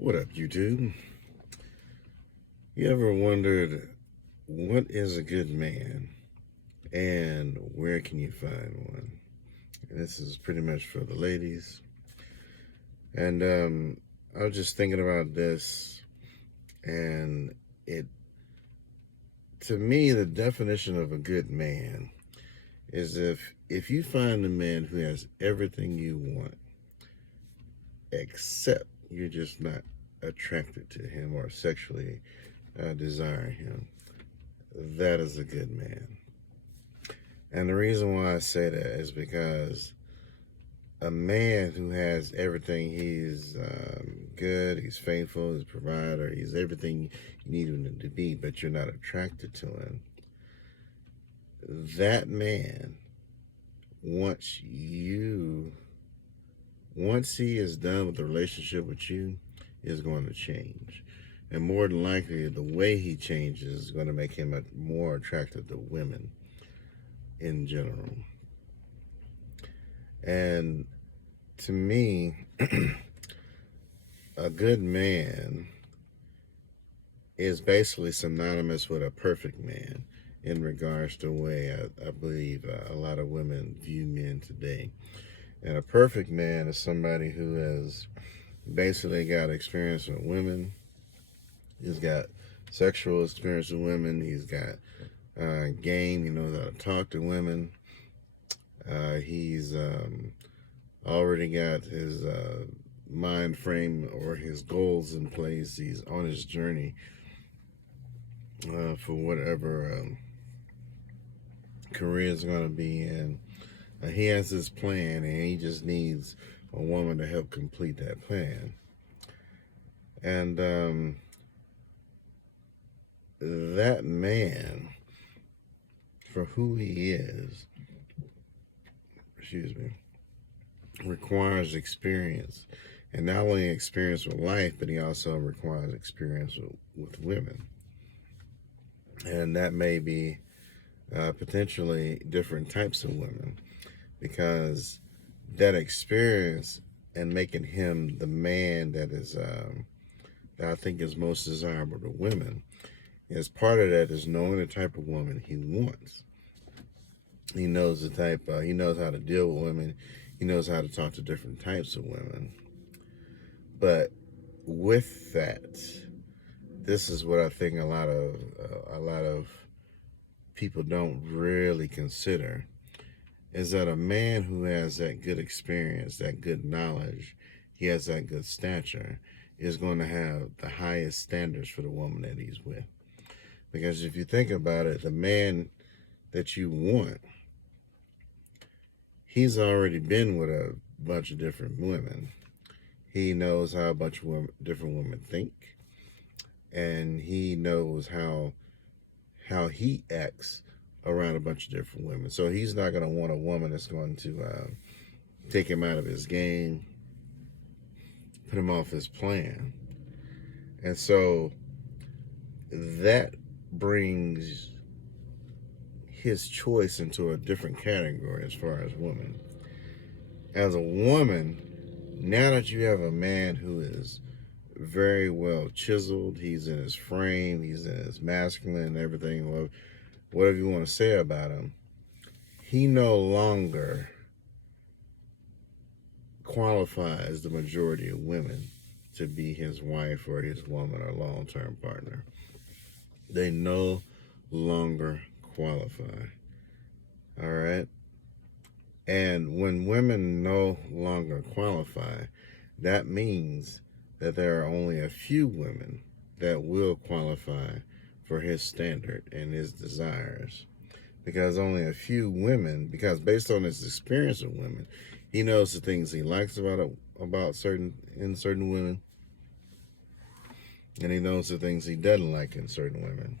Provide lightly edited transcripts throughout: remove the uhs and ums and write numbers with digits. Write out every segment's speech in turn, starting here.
What up, YouTube? You ever wondered what is a good man and where can you find one? This is pretty much for the ladies. And I was just thinking about this, and it, to me, the definition of a good man is if you find a man who has everything you want, except you're just not attracted to him or sexually desire him, that is a good man. And the reason why I say that is because a man who has everything, he's good, he's faithful, he's a provider, he's everything you need him to be, but you're not attracted to him. That man, once he is done with the relationship with you, is going to change. And more than likely, the way he changes is going to make him more attractive to women in general. And to me, a good man is basically synonymous with a perfect man in regards to the way I believe a lot of women view men today. And a perfect man is somebody who has basically got experience with women. He's got sexual experience with women. He's got game. He knows how to talk to women. He's already got his mind frame or his goals in place. He's on his journey for whatever career is going to be in. He has his plan, and he just needs a woman to help complete that plan. And that man, for who he is, requires experience. And not only experience with life, but he also requires experience with women. And that may be potentially different types of women, because that experience and making him the man that is that I think is most desirable to women, as part of that is knowing the type of woman he wants. He knows the type. He knows how to deal with women. He knows how to talk to different types of women. But with that, this is what I think a lot of people don't really consider, is that a man who has that good experience, that good knowledge, he has that good stature, is going to have the highest standards for the woman that he's with. Because if you think about it, the man that you want, he's already been with a bunch of different women. He knows how a bunch of different women think, and he knows how he acts around a bunch of different women. So he's not going to want a woman that's going to take him out of his game, put him off his plan. And so that brings his choice into a different category as far as women. As a woman, now that you have a man who is very well chiseled, he's in his frame, he's in his masculine, everything, whatever you want to say about him, he no longer qualifies the majority of women to be his wife or his woman or long-term partner. They no longer qualify. All right? And when women no longer qualify, that means that there are only a few women that will qualify for his standard and his desires. Because only a few women, because based on his experience with women, he knows the things he likes about certain women, and he knows the things he doesn't like in certain women.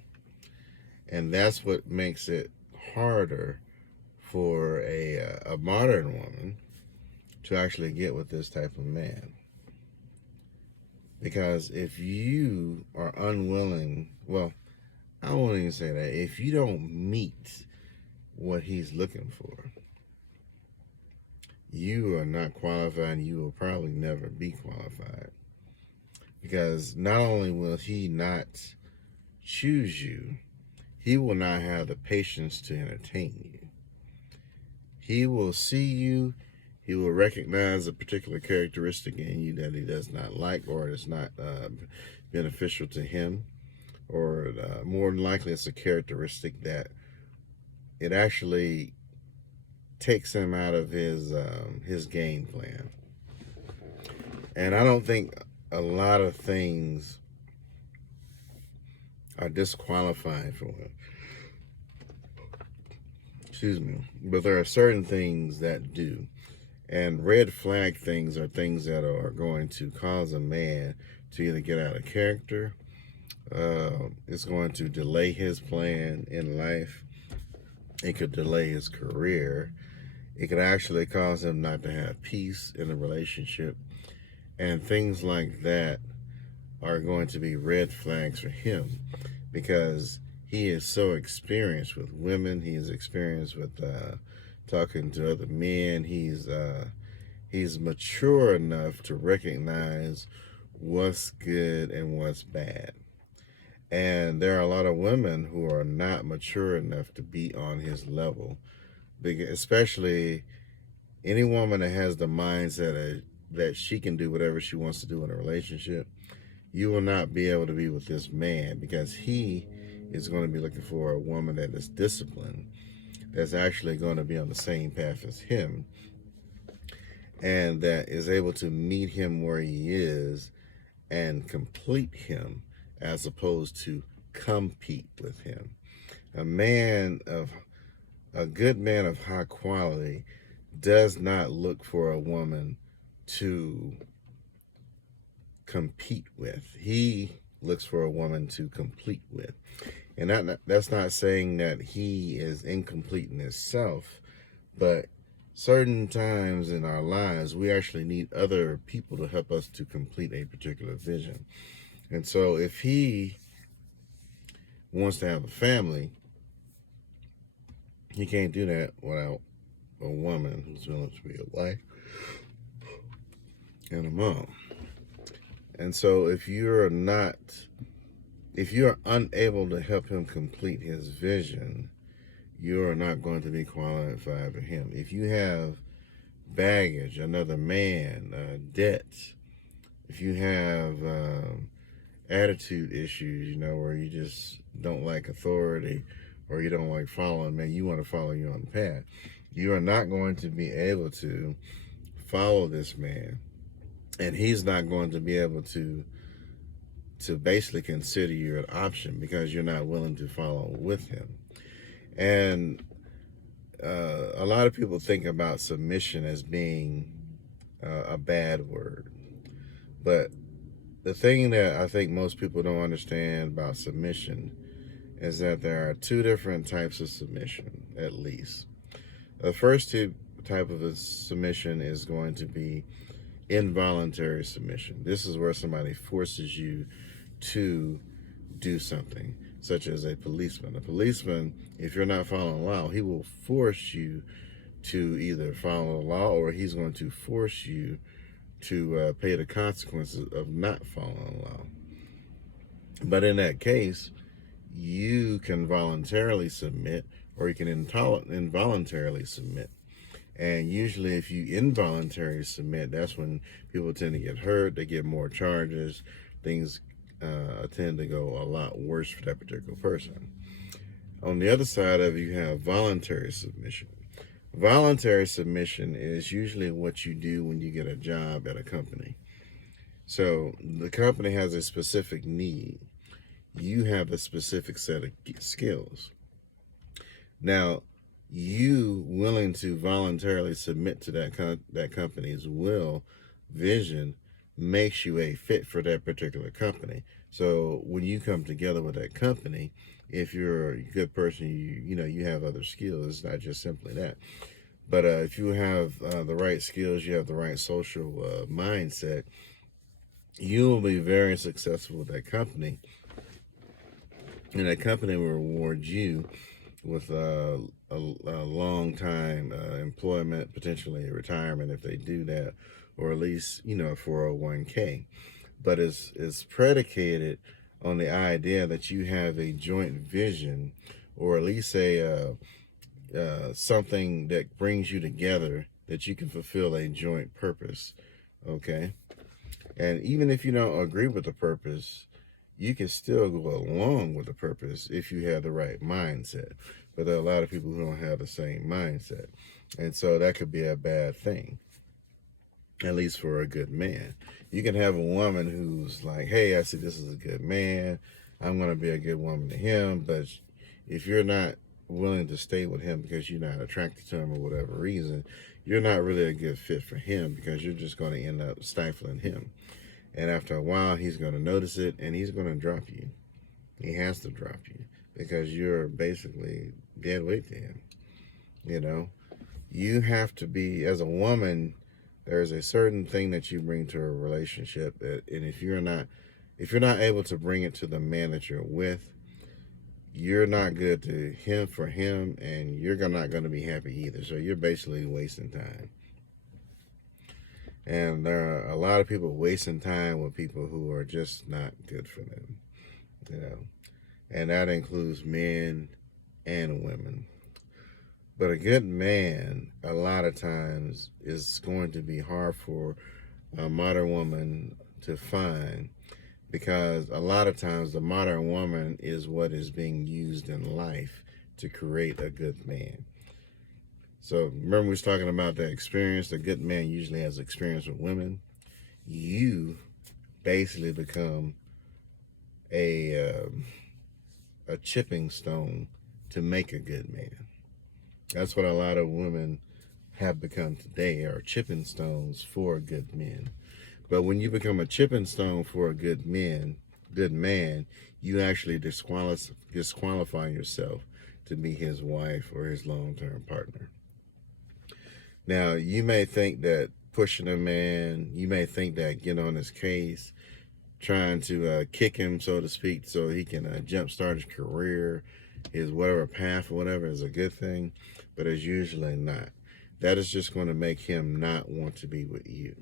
And that's what makes it harder for a modern woman to actually get with this type of man. Because if you are unwilling, well, I won't even say that. If you don't meet what he's looking for, you are not qualified, and you will probably never be qualified. because not only will he not choose you, he will not have the patience to entertain you. He will see you, he will recognize a particular characteristic in you that he does not like or is not beneficial to him, or more than likely it's a characteristic that it actually takes him out of his game plan. And I don't think a lot of things are disqualifying for him. Excuse me. But there are certain things that do. And red flag things are things that are going to cause a man to either get out of character, it's going to delay his plan in life, it could delay his career, it could actually cause him not to have peace in a relationship, and things like that are going to be red flags for him, because he is so experienced with women, he is experienced with talking to other men, he's mature enough to recognize what's good and what's bad. And there are a lot of women who are not mature enough to be on his level, especially any woman that has the mindset that she can do whatever she wants to do in a relationship. You will not be able to be with this man, because he is going to be looking for a woman that is disciplined, that's actually going to be on the same path as him, and that is able to meet him where he is and complete him, as opposed to compete with him. A good man of high quality does not look for a woman to compete with. He looks for a woman to complete with. And that's not saying that he is incomplete in himself, but certain times in our lives, we actually need other people to help us to complete a particular vision. And so if he wants to have a family, he can't do that without a woman who's willing to be a wife and a mom. And so if you're unable to help him complete his vision, you're not going to be qualified for him. If you have baggage, another man, debts, if you have attitude issues, where you just don't like authority or you don't like following, man, you want to follow your own path, you are not going to be able to follow this man, and he's not going to be able to basically consider you an option, because you're not willing to follow with him. And a lot of people think about submission as being a bad word, but the thing that I think most people don't understand about submission is that there are two different types of submission, at least. The first type of a submission is going to be involuntary submission. This is where somebody forces you to do something, such as a policeman. A policeman, if you're not following the law, he will force you to either follow the law, or he's going to force you to pay the consequences of not following the law. But in that case, you can voluntarily submit, or you can involuntarily submit. And usually if you involuntarily submit, that's when people tend to get hurt, they get more charges, things tend to go a lot worse for that particular person. On the other side of it, you have voluntary submission. Voluntary submission is usually what you do when you get a job at a company. So the company has a specific need. You have a specific set of skills. Now, you willing to voluntarily submit to that company's vision, makes you a fit for that particular company. So when you come together with that company, if you're a good person, you have other skills. It's not just simply that. But if you have the right skills, you have the right social mindset, you will be very successful with that company. And that company will reward you with a long time employment, potentially retirement if they do that, or at least, a 401k. but it's predicated on the idea that you have a joint vision, or at least something that brings you together, that you can fulfill a joint purpose. Okay, and even if you don't agree with the purpose, you can still go along with the purpose if you have the right mindset. But there are a lot of people who don't have the same mindset, and so that could be a bad thing, at least for a good man. You can have a woman who's like, hey, I see this is a good man, I'm going to be a good woman to him, but if you're not willing to stay with him because you're not attracted to him or whatever reason, you're not really a good fit for him, because you're just going to end up stifling him. And after a while, he's going to notice it, and he's going to drop you. He has to drop you because you're basically dead weight to him. You know, you have to be, as a woman, there's a certain thing that you bring to a relationship that, and if you're not able to bring it to the man that you're with, you're not good to him, for him, and you're not going to be happy either. So you're basically wasting time. And there are a lot of people wasting time with people who are just not good for them, you know, and that includes men and women. But a good man, a lot of times, is going to be hard for a modern woman to find, because a lot of times the modern woman is what is being used in life to create a good man. So remember, we was talking about the experience. The good man usually has experience with women. You basically become a chipping stone to make a good man. That's what a lot of women have become today, are chipping stones for good men. But when you become a chipping stone for a good man, you actually disqualify yourself to be his wife or his long-term partner. Now, you may think that pushing a man, you may think that getting on his case, trying to kick him, so to speak, so he can jumpstart his career, his whatever path or whatever, is a good thing, but it's usually not. That is just going to make him not want to be with you.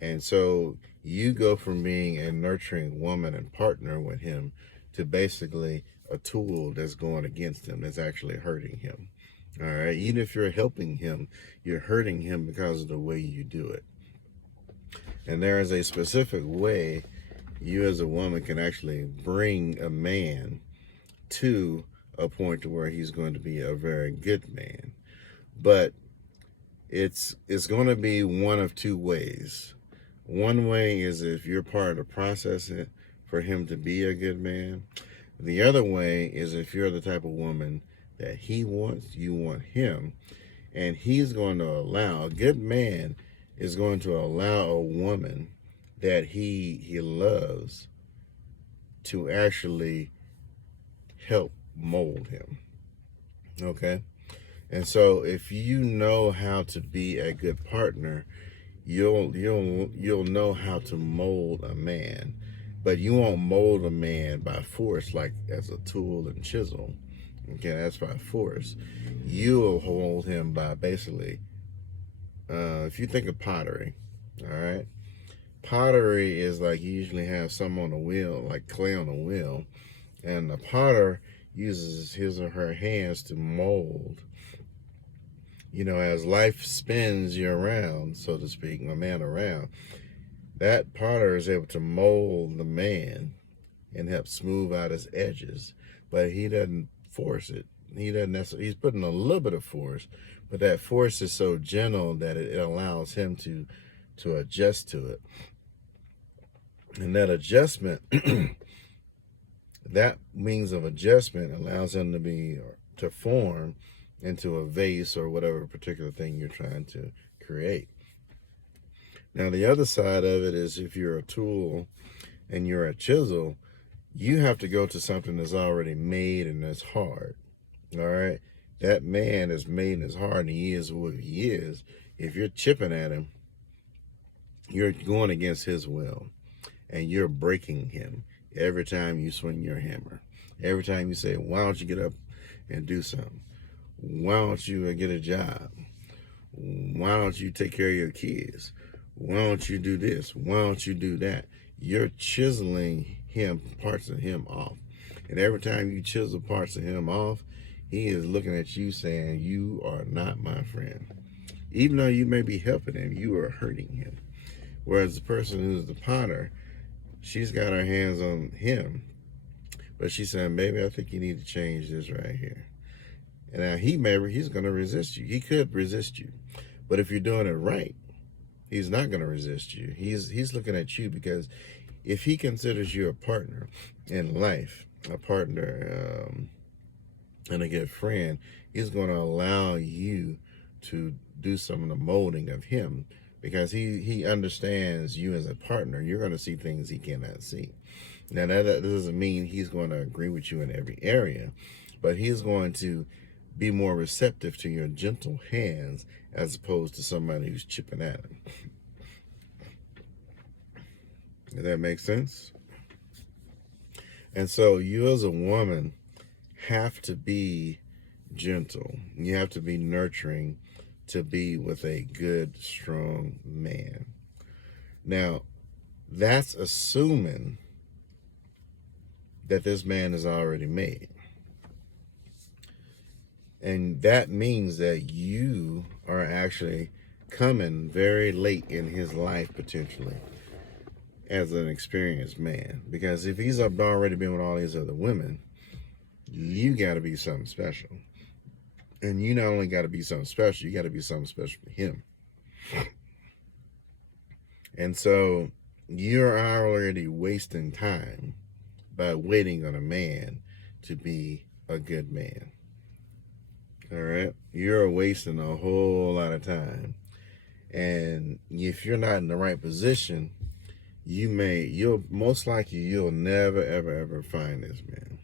And so you go from being a nurturing woman and partner with him to basically a tool that's going against him, that's actually hurting him. All right, even if you're helping him, you're hurting him because of the way you do it. And there is a specific way you as a woman can actually bring a man to a point to where he's going to be a very good man. But it's going to be one of two ways. One way is if you're part of the process for him to be a good man. The other way is if you're the type of woman that he wants, you want him, and he's going to allow, a good man is going to allow a woman that he loves to actually help mold him. Okay? And so if you know how to be a good partner, you'll know how to mold a man. But you won't mold a man by force, like as a tool and chisel. Okay, that's by force. You'll hold him by basically, if you think of pottery, all right? Pottery is like, you usually have some on a wheel, like clay on a wheel, and the potter uses his or her hands to mold. You know, as life spins you around, so to speak, a man around, that potter is able to mold the man and help smooth out his edges, but he doesn't force it. He doesn't necessarily, he's putting a little bit of force, but that force is so gentle that it allows him to adjust to it. And that adjustment, that means of adjustment allows him to form into a vase or whatever particular thing you're trying to create. Now, the other side of it is, if you're a tool and you're a chisel, you have to go to something that's already made and that's hard. All right? That man is made and is hard, and he is who he is. If you're chipping at him, you're going against his will, and you're breaking him every time you swing your hammer. Every time you say, why don't you get up and do something? Why don't you get a job? Why don't you take care of your kids? Why don't you do this? Why don't you do that? you're chiseling him, parts of him off. And every time you chisel parts of him off, he is looking at you saying, you are not my friend. Even though you may be helping him, you are hurting him. Whereas the person who's the potter, she's got her hands on him, but she's saying, baby, I think you need to change this right here. And now he's going to resist you. He could resist you. But if you're doing it right, he's not going to resist you. He's looking at you, because if he considers you a partner in life, a partner and a good friend, he's going to allow you to do some of the molding of him, because he understands you as a partner. You're going to see things he cannot see. Now, that doesn't mean he's going to agree with you in every area, but he's going to be more receptive to your gentle hands as opposed to somebody who's chipping at him. Does that make sense? And so you as a woman have to be gentle. You have to be nurturing to be with a good, strong man. Now, that's assuming that this man is already made. And that means that you are actually coming very late in his life, potentially, as an experienced man. Because if he's already been with all these other women, you got to be something special. And you not only got to be something special, you got to be something special for him. And so you're already wasting time by waiting on a man to be a good man. All right? You're wasting a whole lot of time. And if you're not in the right position, you'll most likely you'll never, ever, ever find this man.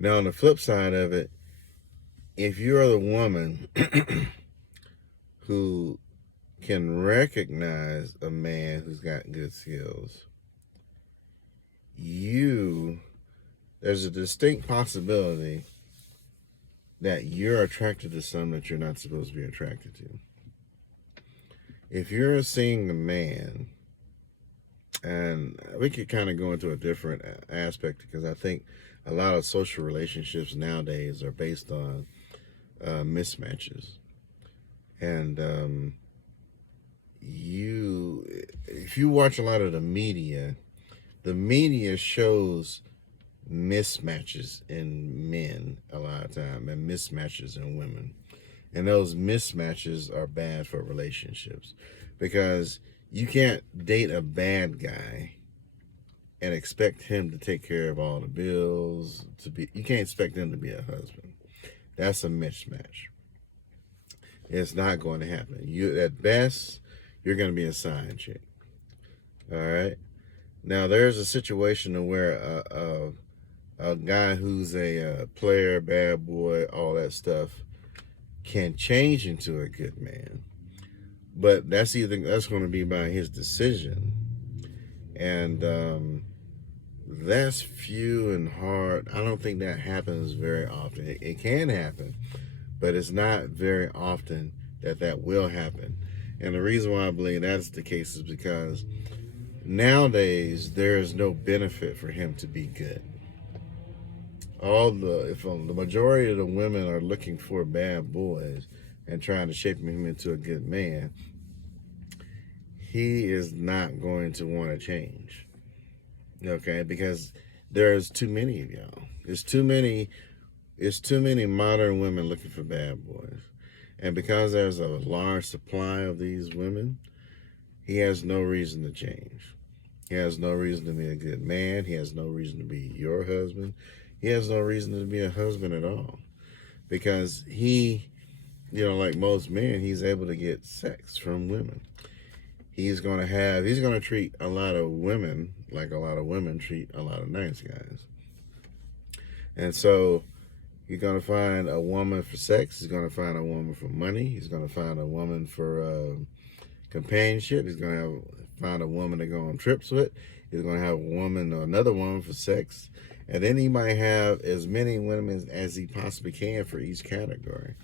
Now, on the flip side of it, if you're the woman who can recognize a man who's got good skills, there's a distinct possibility that you're attracted to something that you're not supposed to be attracted to. If you're seeing a man, and we could kind of go into a different aspect, because I think a lot of social relationships nowadays are based on mismatches. And if you watch a lot of the media shows mismatches in men a lot of time, and mismatches in women. And those mismatches are bad for relationships, because you can't date a bad guy and expect him to take care of all the bills. You can't expect him to be a husband. That's a mismatch. It's not going to happen. At best, you're going to be a side chick. All right. Now, there's a situation where a guy who's a player, bad boy, all that stuff, can change into a good man. But that's going to be by his decision. And that's few and hard. I don't think that happens very often. It can happen, but it's not very often that will happen. And the reason why I believe that's the case is because nowadays there is no benefit for him to be good. If the majority of the women are looking for bad boys and trying to shape him into a good man, he is not going to want to change. Okay, because there's too many of y'all. It's too many modern women looking for bad boys. And because there's a large supply of these women, he has no reason to change. He has no reason to be a good man. He has no reason to be your husband. He has no reason to be a husband at all. Because he, like most men, he's able to get sex from women. He's going to treat a lot of women like a lot of women treat a lot of nice guys. And so you're going to find a woman for sex. He's going to find a woman for money. He's going to find a woman for companionship. He's going to find a woman to go on trips with. He's going to have another woman for sex. And then he might have as many women as he possibly can for each category,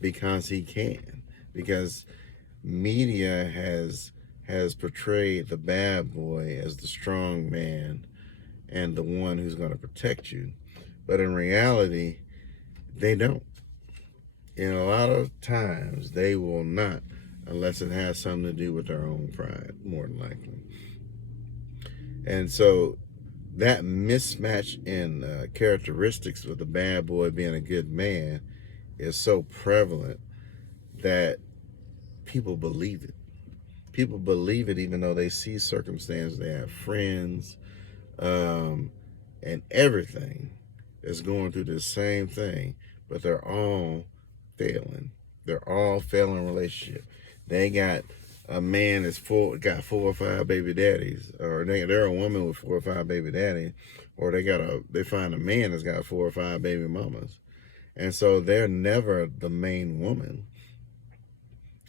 because he can. Because media has has portrayed the bad boy as the strong man and the one who's going to protect you. But in reality, they don't. And a lot of times, they will not, unless it has something to do with their own pride, more than likely. And so that mismatch in characteristics with the bad boy being a good man is so prevalent that people believe it. People believe it even though they see circumstances, they have friends, and everything is going through the same thing, but they're all failing. They're all failing relationship. They got a man that's got 4 or 5 baby daddies, or they're a woman with 4 or 5 baby daddies, or they find a man that's got 4 or 5 baby mamas, and so they're never the main woman.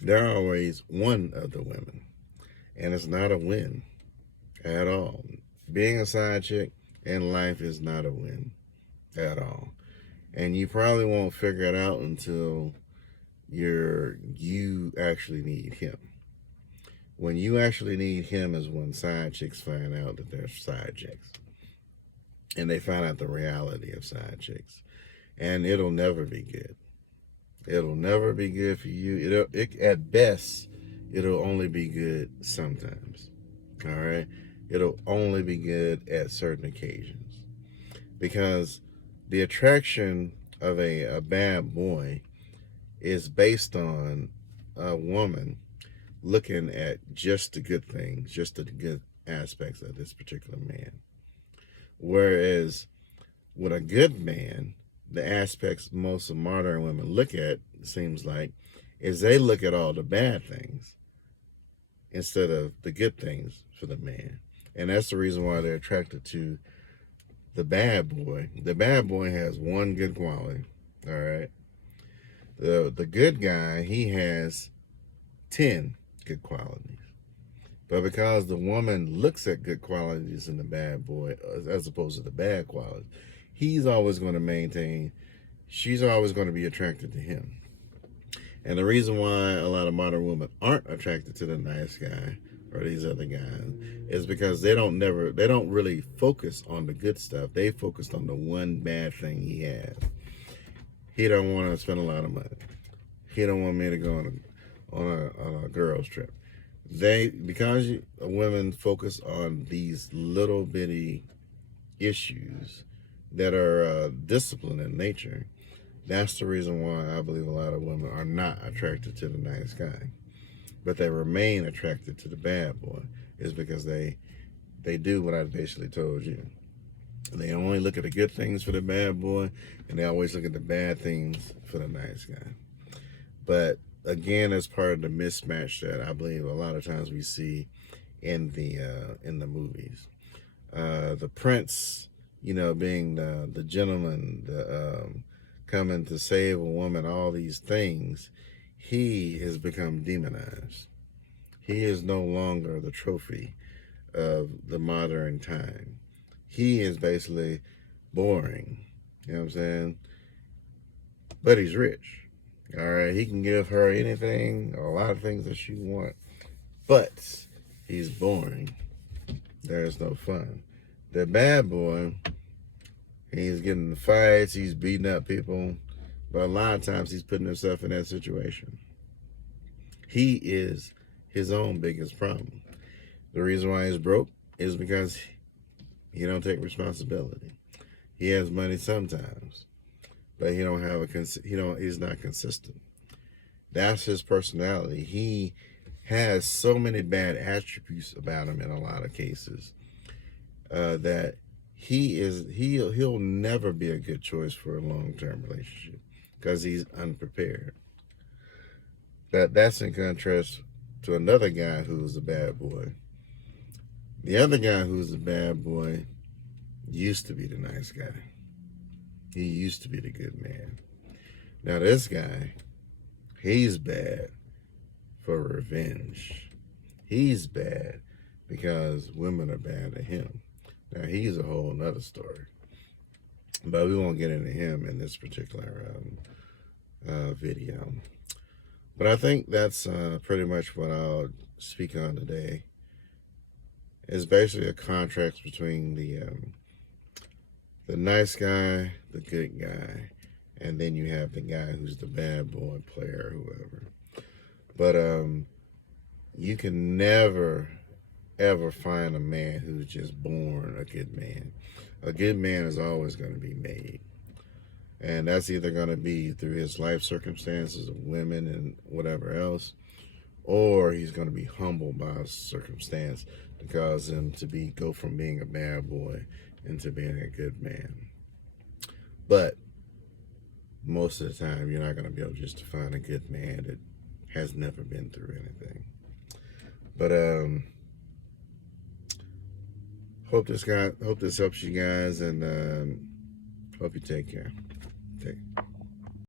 They're always one of the women, and it's not a win at all. Being a side chick in life is not a win at all, and you probably won't figure it out until you actually need him. When you actually need him is when side chicks find out that they're side chicks, and they find out the reality of side chicks, and it'll never be good. It'll never be good for you. At best, it'll only be good sometimes. All right, it'll only be good at certain occasions, because the attraction of a bad boy is based on a woman looking at just the good things, just the good aspects of this particular man. Whereas with a good man, the aspects most of modern women look at, seems like, is they look at all the bad things instead of the good things for the man. And that's the reason why they're attracted to the bad boy. The bad boy has one good quality, all right? The good guy, he has 10 good qualities. But because the woman looks at good qualities in the bad boy as opposed to the bad qualities, she's always going to be attracted to him. And the reason why a lot of modern women aren't attracted to the nice guy or these other guys is because they don't really focus on the good stuff. They focused on the one bad thing he has. He don't want to spend a lot of money. He don't want me to go on a girls trip. Because women focus on these little bitty issues that are disciplined in nature, that's the reason why I believe a lot of women are not attracted to the nice guy, but they remain attracted to the bad boy, is because they do what I basically told you. They only look at the good things for the bad boy, and they always look at the bad things for the nice guy. But again, as part of the mismatch that I believe a lot of times we see in the movies, the prince, being the gentleman, coming to save a woman, all these things, he has become demonized. He is no longer the trophy of the modern time. He is basically boring. You know what I'm saying? But he's rich. All right, he can give her anything, or a lot of things that she wants, but he's boring. There's no fun. The bad boy, he's getting in fights, he's beating up people, but a lot of times he's putting himself in that situation. He is his own biggest problem. The reason why he's broke is because he don't take responsibility. He has money sometimes, but he don't have he's not consistent. That's his personality. He has so many bad attributes about him in a lot of cases that he'll never be a good choice for a long-term relationship because he's unprepared. That's in contrast to another guy who's a bad boy. The other guy who's a bad boy used to be the nice guy. He used to be the good man. Now this guy, he's bad for revenge. He's bad because women are bad to him. Now he's a whole nother story, but we won't get into him in this particular video. But I think that's pretty much what I'll speak on today is basically a contrast between the nice guy, the good guy, and then you have the guy who's the bad boy player or whoever. But you can never ever find a man who's just born a good man. A good man is always going to be made. And that's either going to be through his life circumstances of women and whatever else, or he's going to be humbled by a circumstance to cause him to go from being a bad boy into being a good man. But most of the time, you're not going to be able just to find a good man that has never been through anything. But hope this helps you guys, and hope you take care.